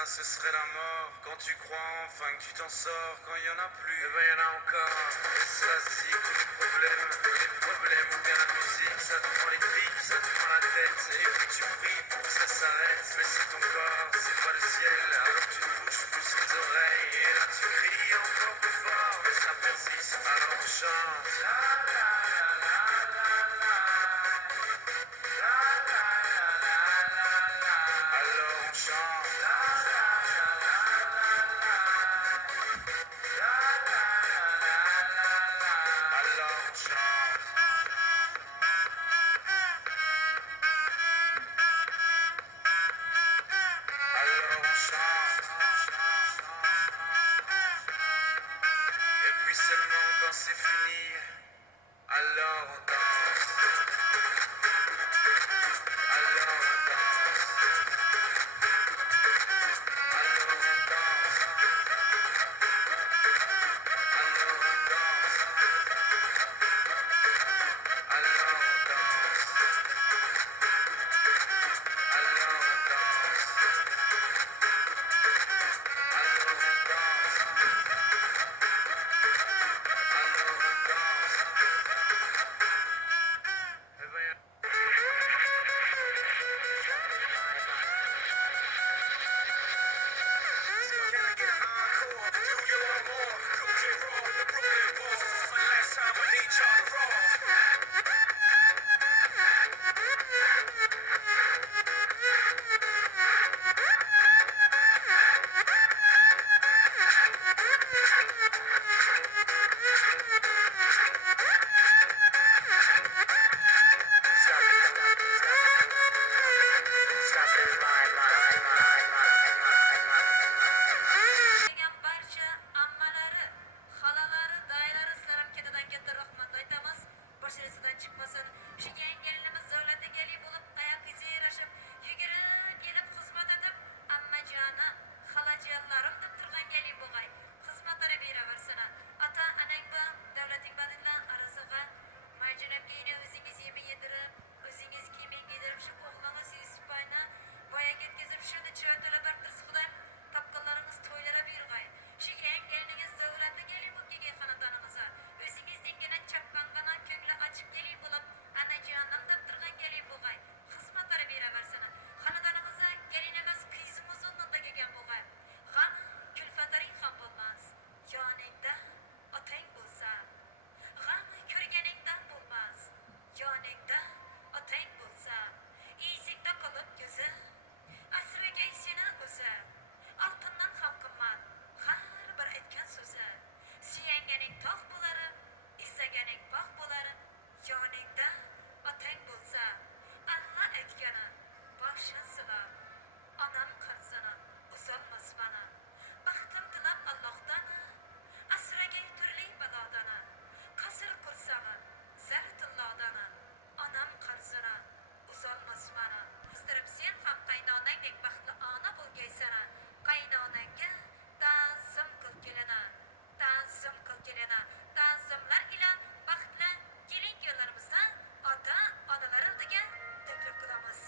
ça, ce serait la mort. Quand tu crois enfin que tu t'en sors, quand il y en a plus, eh ben y en a encore. Et cela se dit que les problèmes ou bien la musique, ça te prend les tripes, ça te prend la tête. Et puis tu pries pour que ça s'arrête. Mais si ton corps, c'est pas le ciel, alors tu te bouges plus les oreilles. Et là tu cries encore plus fort, mais ça persiste, alors on chante. La la la la la la. La la la la la la. Alors on chante. La la la la la la. La la la la la la. Alors on chante. Alors on chante. Et puis seulement quand c'est fini, alors on danse. Alors on danse. Alors on danse. Alors on danse. Alors on danse. Alors on danse. Alors on danse. Alors on danse. Eh ben, can I get an encore? Do you want more? Cook it raw, the Brooklyn balls. One last time I need y'all to roll. Degan barcha ammalari, xalaları, dayıları saram ketidan katta rahmat aytamiz. Boshingizdan chiqmasin. Shu yangi kelinimiz davlatga kelib bo'lib, oyoq izi yarashib, yugurib kelib xizmat etib, ammajoni, xalajonlarim deb turgan kelib bo'lg'ay. Xizmatlari beraversin. Ata anang bu davlating bilan arasiga marjanab kiyinib, o'zingiz yemin yedirib, o'zingiz kiyim giydirib, shu o'g'lingiz Yusufayni boya ketkazib, shuni chiroyli taqdirsiz Xudoy tapqanlarınız toylara bir gay. Şu yan geliniz davlatı gelin bu gege xonadonimizga. O'zingizdan gina chaqqangana ko'ngli ochib kelib bo'lib, anajonim deb turgan kelib bo'lg'ay. Xizmatlari beraversin. Xonadonimizga gelin emas, qizimiz o'rnida kelgan bo'lg'ay. G'am, kulfatlaring ham bo'lmas. Yoningda otang bo'lsa, g'am ko'rganingdan bo'lmas. Yoningda otang bo'lsa, izingda qolib ko'zi, asriga seni o'zi. Altından ham qimmat, har bir aytgan so'zi. Suyanganing tog' bo'larim, izlaganing bog' bo'larim. Yoningda otang bo'lsa, Allah aytgani boshini silab, onam qarzini uzolmas mana. Baxtim tilab Allohdan, asragay turli balodan. Qasr qursani, zar tillodan, onam qarzini uzolmas mana. Istirib sen ham qaynonangdek baxtli ona bo'lgaysana. Qaynonangga ta'zim qil kelina, ta'zim qil kelina, ta'zimlar ila baxtli kelin yo'llarimizda ota onalar oldiga taklif qilamiz.